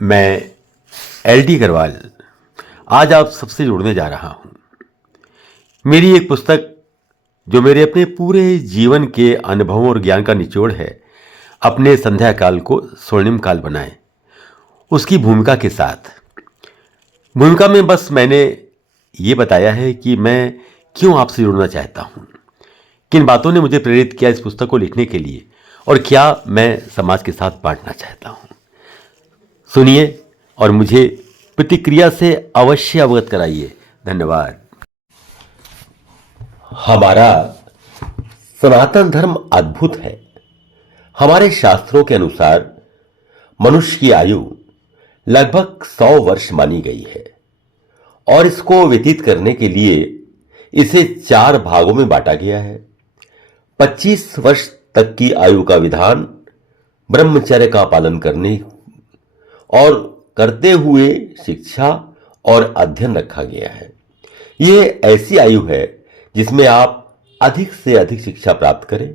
मैं एलडी अग्रवाल आज आप सबसे जुड़ने जा रहा हूं। मेरी एक पुस्तक जो मेरे अपने पूरे जीवन के अनुभवों और ज्ञान का निचोड़ है, अपने संध्या काल को स्वर्णिम काल बनाए, उसकी भूमिका के साथ। भूमिका में बस मैंने ये बताया है कि मैं क्यों आपसे जुड़ना चाहता हूं, किन बातों ने मुझे प्रेरित किया इस पुस्तक को लिखने के लिए और क्या मैं समाज के साथ बांटना चाहता हूं। सुनिए और मुझे प्रतिक्रिया से अवश्य अवगत कराइए। धन्यवाद। हमारा सनातन धर्म अद्भुत है। हमारे शास्त्रों के अनुसार मनुष्य की आयु लगभग 100 वर्ष मानी गई है और इसको व्यतीत करने के लिए इसे 4 भागों में बांटा गया है। 25 वर्ष तक की आयु का विधान ब्रह्मचर्य का पालन करने और करते हुए शिक्षा और अध्ययन रखा गया है। यह ऐसी आयु है जिसमें आप अधिक से अधिक शिक्षा प्राप्त करें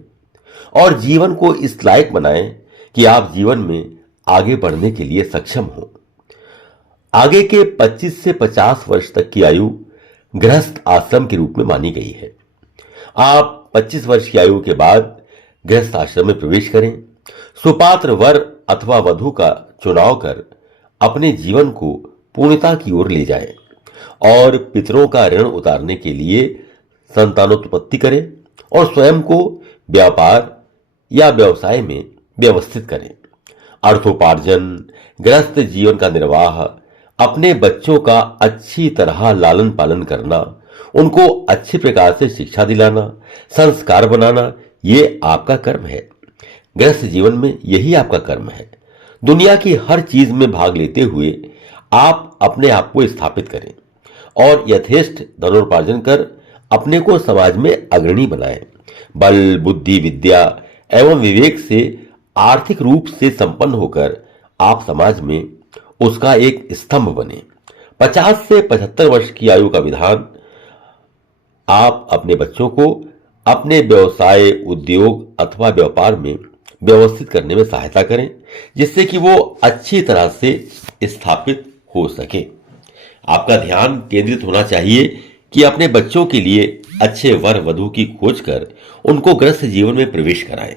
और जीवन को इस लायक बनाएं कि आप जीवन में आगे बढ़ने के लिए सक्षम हो। आगे के 25 से 50 वर्ष तक की आयु गृहस्थ आश्रम के रूप में मानी गई है। आप 25 वर्ष की आयु के बाद गृहस्थ आश्रम में प्रवेश करें, सुपात्र वर अथवा वधू का चुनाव कर अपने जीवन को पूर्णता की ओर ले जाएं और पितरों का ऋण उतारने के लिए संतानोत्पत्ति करें और स्वयं को व्यापार या व्यवसाय में व्यवस्थित करें। अर्थोपार्जन, गृहस्थ जीवन का निर्वाह, अपने बच्चों का अच्छी तरह लालन पालन करना, उनको अच्छी प्रकार से शिक्षा दिलाना, संस्कार बनाना, ये आपका कर्म है। गृहस्थ जीवन में यही आपका कर्म है। दुनिया की हर चीज में भाग लेते हुए आप अपने आप को स्थापित करें और यथेष्ट धनोपार्जन कर अपने को समाज में अग्रणी बनाएं। बल, बुद्धि, विद्या एवं विवेक से आर्थिक रूप से संपन्न होकर आप समाज में उसका एक स्तंभ बने। 50 से 75 वर्ष की आयु का विधान आप अपने बच्चों को अपने व्यवसाय, उद्योग अथवा व्यापार में व्यवस्थित करने में सहायता करें, जिससे कि वो अच्छी तरह से स्थापित हो सके। आपका ध्यान केंद्रित होना चाहिए कि अपने बच्चों के लिए अच्छे वर वधू की खोज कर उनको गृहस्थ जीवन में प्रवेश कराएं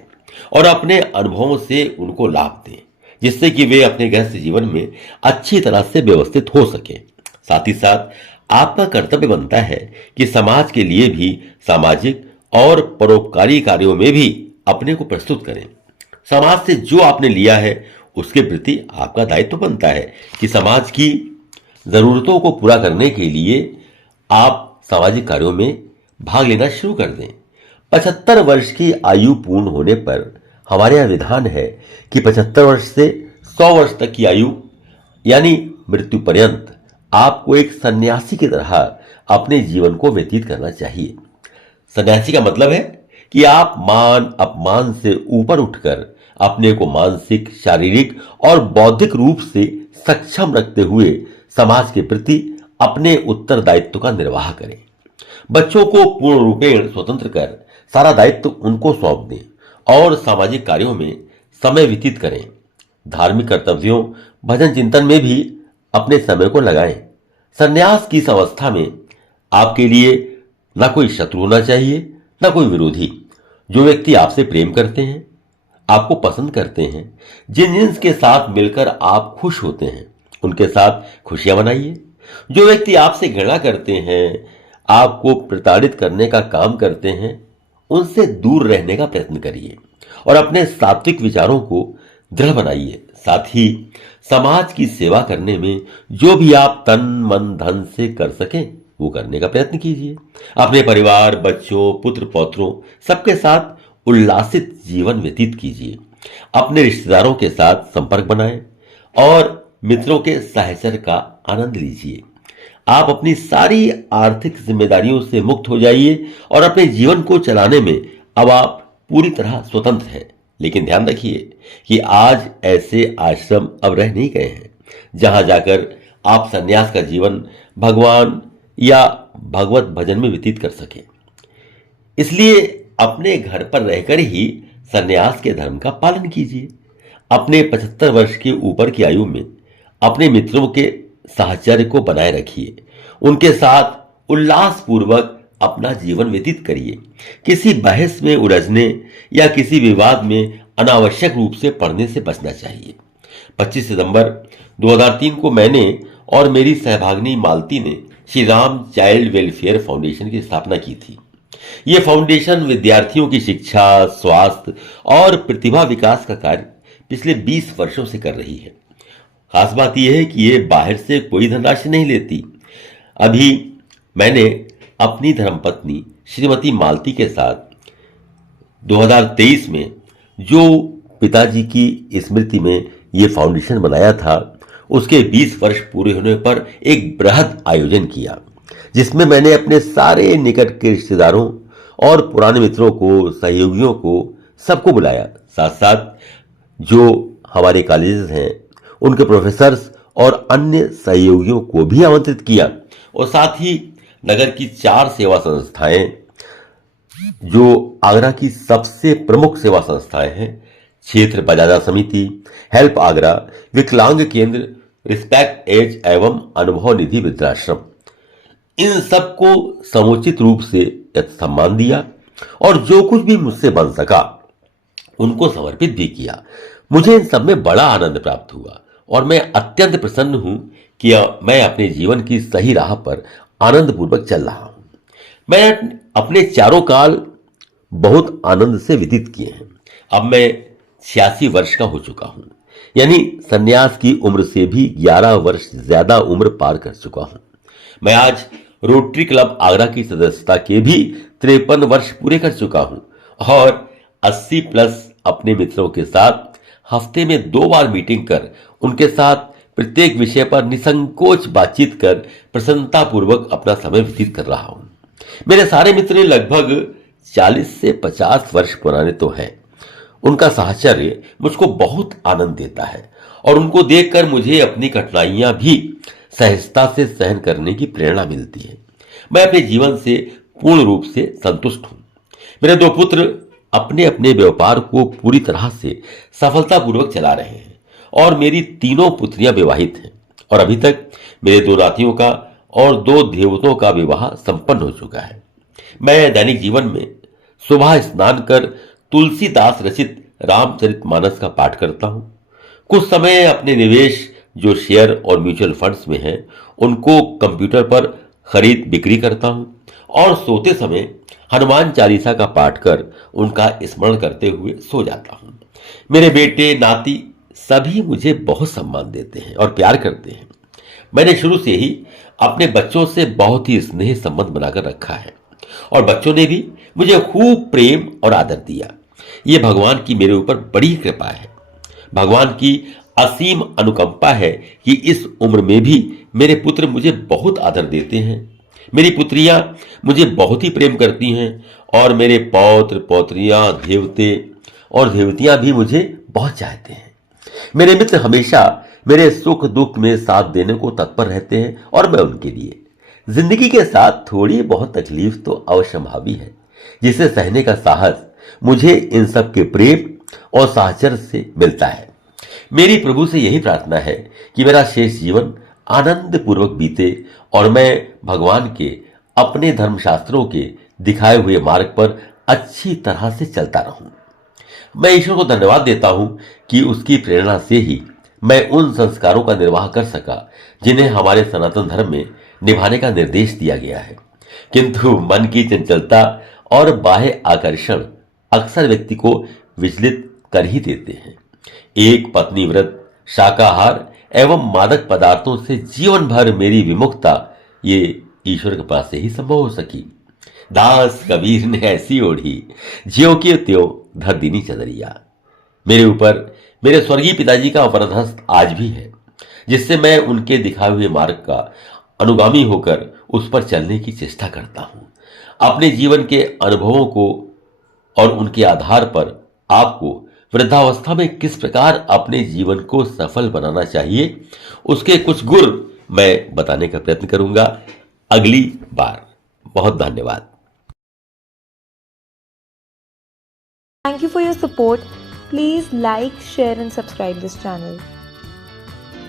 और अपने अनुभवों से उनको लाभ दें, जिससे कि वे अपने गृहस्थ जीवन में अच्छी तरह से व्यवस्थित हो सके। साथ ही साथ आपका कर्तव्य बनता है कि समाज के लिए भी सामाजिक और परोपकारी कार्यों में भी अपने को प्रस्तुत करें। समाज से जो आपने लिया है उसके प्रति आपका दायित्व बनता है कि समाज की जरूरतों को पूरा करने के लिए आप सामाजिक कार्यों में भाग लेना शुरू कर दें। 75 वर्ष की आयु पूर्ण होने पर हमारे यहां विधान है कि 75 वर्ष से 100 वर्ष तक की आयु यानी मृत्यु पर्यंत आपको एक सन्यासी की तरह अपने जीवन को व्यतीत करना चाहिए। सन्यासी का मतलब है कि आप मान अपमान से ऊपर उठकर अपने को मानसिक, शारीरिक और बौद्धिक रूप से सक्षम रखते हुए समाज के प्रति अपने उत्तरदायित्व का निर्वाह करें। बच्चों को पूर्ण रूपेण स्वतंत्र कर सारा दायित्व उनको सौंप दें और सामाजिक कार्यों में समय व्यतीत करें। धार्मिक कर्तव्यों, भजन चिंतन में भी अपने समय को लगाएं। संन्यास की इस अवस्था में आपके लिए न कोई शत्रु होना चाहिए, न कोई विरोधी। जो व्यक्ति आपसे प्रेम करते हैं, आपको पसंद करते हैं, जिन के साथ मिलकर आप खुश होते हैं, उनके साथ खुशियां मनाइए। जो व्यक्ति आपसे घृणा करते हैं, आपको प्रताड़ित करने का काम करते हैं, उनसे दूर रहने का प्रयत्न करिए और अपने सात्विक विचारों को दृढ़ बनाइए। साथ ही समाज की सेवा करने में जो भी आप तन मन धन से कर सकें वो करने का प्रयत्न कीजिए। अपने परिवार, बच्चों, पुत्र पौत्रों सबके साथ उल्लासित जीवन व्यतीत कीजिए। अपने रिश्तेदारों के साथ संपर्क बनाएं और मित्रों के साहचर्य का आनंद लीजिए। आप अपनी सारी आर्थिक जिम्मेदारियों से मुक्त हो जाइए और अपने जीवन को चलाने में अब आप पूरी तरह स्वतंत्र हैं। लेकिन ध्यान रखिए कि आज ऐसे आश्रम अब रह नहीं गए हैं जहां जाकर आप संन्यास का जीवन भगवान या भगवत भजन में व्यतीत कर सकें। इसलिए अपने घर पर रहकर ही संन्यास के धर्म का पालन कीजिए। अपने 75 वर्ष के ऊपर की आयु में अपने मित्रों के साहचर्य को बनाए रखिए, उनके साथ उल्लासपूर्वक अपना जीवन व्यतीत करिए। किसी बहस में उलझने या किसी विवाद में अनावश्यक रूप से पड़ने से बचना चाहिए। 25 सितंबर 2003 को मैंने और मेरी सहभागिनी मालती ने Shri Ram child welfare foundation की स्थापना की थी। यह फाउंडेशन विद्यार्थियों की शिक्षा, स्वास्थ्य और प्रतिभा विकास का कार्य पिछले 20 वर्षों से कर रही है। खास बात यह है कि ये बाहर से कोई धनराशि नहीं लेती। अभी मैंने अपनी धर्मपत्नी श्रीमती मालती के साथ 2023 में जो पिताजी की स्मृति में ये फाउंडेशन बनाया था, उसके 20 वर्ष पूरे होने पर एक बृहद आयोजन किया, जिसमें मैंने अपने सारे निकट के रिश्तेदारों और पुराने मित्रों को, सहयोगियों को, सबको बुलाया। साथ साथ जो हमारे कॉलेजेस हैं, उनके प्रोफेसर्स और अन्य सहयोगियों को भी आमंत्रित किया और साथ ही नगर की 4 सेवा संस्थाएं, जो आगरा की सबसे प्रमुख सेवा संस्थाएं हैं, क्षेत्र बजाजा समिति, हेल्प आगरा, विकलांग केंद्र, रिस्पेक्ट एज एवं अनुभव निधि वृद्धाश्रम, इन सबको समुचित रूप से सम्मान दिया और जो कुछ भी मुझसे बन सका उनको समर्पित भी किया। मुझे इन सब में बड़ा आनंद प्राप्त हुआ और मैं अत्यंत प्रसन्न हूं कि मैं अपने जीवन की सही राह पर आनंदपूर्वक चल रहा हूं। मैं अपने चारों काल बहुत आनंद से व्यतीत किए हैं। अब मैं 86 वर्ष का हो चुका हूं, यानी सन्यास की उम्र से भी 11 वर्ष ज्यादा उम्र पार कर चुका हूं। मैं आज रोटरी क्लब आगरा की सदस्यता के भी 53 वर्ष पूरे कर चुका हूं और 80 प्लस अपने मित्रों के साथ हफ्ते में 2 बार मीटिंग कर उनके साथ प्रत्येक विषय पर निसंकोच बातचीत कर प्रसन्नतापूर्वक अपना समय व्यतीत कर रहा हूं। मेरे सारे मित्र लगभग 40 से 50 वर्ष पुराने तो हैं। उनका साहचर्य मुझको बहुत आनंद देता है और उनको देखकर मुझे अपनी कठिनाइयां भी सहजता से सहन करने की प्रेरणा मिलती है। मैं अपने जीवन से पूर्ण रूप से संतुष्ट हूं। मेरे 2 पुत्र अपने अपने व्यापार को पूरी तरह से सफलतापूर्वक चला रहे हैं और मेरी 3 पुत्रियां विवाहित हैं और अभी तक मेरे 2 नातियों का और 2 देवतों का विवाह संपन्न हो चुका है। मैं दैनिक जीवन में सुबह स्नान कर तुलसीदास रचित रामचरितमानस का पाठ करता हूं। कुछ समय अपने निवेश जो शेयर और म्यूचुअल फंड्स में हैं, उनको कंप्यूटर पर खरीद बिक्री करता हूं और सोते समय हनुमान चालीसा का पाठ कर उनका स्मरण करते हुए सो जाता हूं। मेरे बेटे नाती सभी मुझे बहुत सम्मान देते हैं और प्यार करते हैं। मैंने शुरू से ही अपने बच्चों से बहुत ही स्नेह संबंध बनाकर रखा है और बच्चों ने भी मुझे खूब प्रेम और आदर दिया। ये भगवान की मेरे ऊपर बड़ी कृपा है। भगवान की असीम अनुकंपा है कि इस उम्र में भी मेरे पुत्र मुझे बहुत आदर देते हैं। मेरी पुत्रियां मुझे बहुत ही प्रेम करती हैं और मेरे पौत्र पौत्रियां, देवते और देवतियां भी मुझे बहुत चाहते हैं। मेरे मित्र हमेशा मेरे सुख दुख में साथ देने को तत्पर रहते हैं और मैं उनके लिए। जिंदगी के साथ थोड़ी बहुत तकलीफ तो अवश्यंभावी है, जिसे सहने का साहस मुझे इन सब के प्रेम और साहचर्य से मिलता है। मेरी प्रभु से यही प्रार्थना है कि मेरा शेष जीवन आनंद पूर्वक बीते और मैं भगवान के अपने धर्मशास्त्रों के दिखाए हुए मार्ग पर अच्छी तरह से चलता रहूं। मैं ईश्वर को धन्यवाद देता हूं कि उसकी प्रेरणा से ही मैं उन संस्कारों का निर्वाह कर सका जिन्हें हमारे सनातन धर्म में निभाने का निर्देश दिया गया है। किंतु मन की चंचलता और बाह्य आकर्षण अक्सर व्यक्ति को विचलित कर ही देते हैं। एक पत्नी व्रत, शाकाहार एवं मादक पदार्थों से जीवन भर मेरी विमुक्ता ये ईश्वर के पास से ही संभव हो सकी। दास कबीर ने ऐसी ओढ़ी, ज्यों की त्यों धर दीनी चदरिया। मेरे ऊपर मेरे स्वर्गीय पिताजी का वरदहस्त आज भी है, जिससे मैं उनके दिखाए हुए मार्ग का अनुगामी होकर उस पर चलने की चेष्टा करता हूं। अपने जीवन के अनुभवों को और उनके आधार पर आपको वृद्धावस्था में किस प्रकार अपने जीवन को सफल बनाना चाहिए, उसके कुछ गुर मैं बताने का प्रयत्न करूंगा अगली बार। बहुत धन्यवाद। Thank you for your support. Please like, share and subscribe this channel.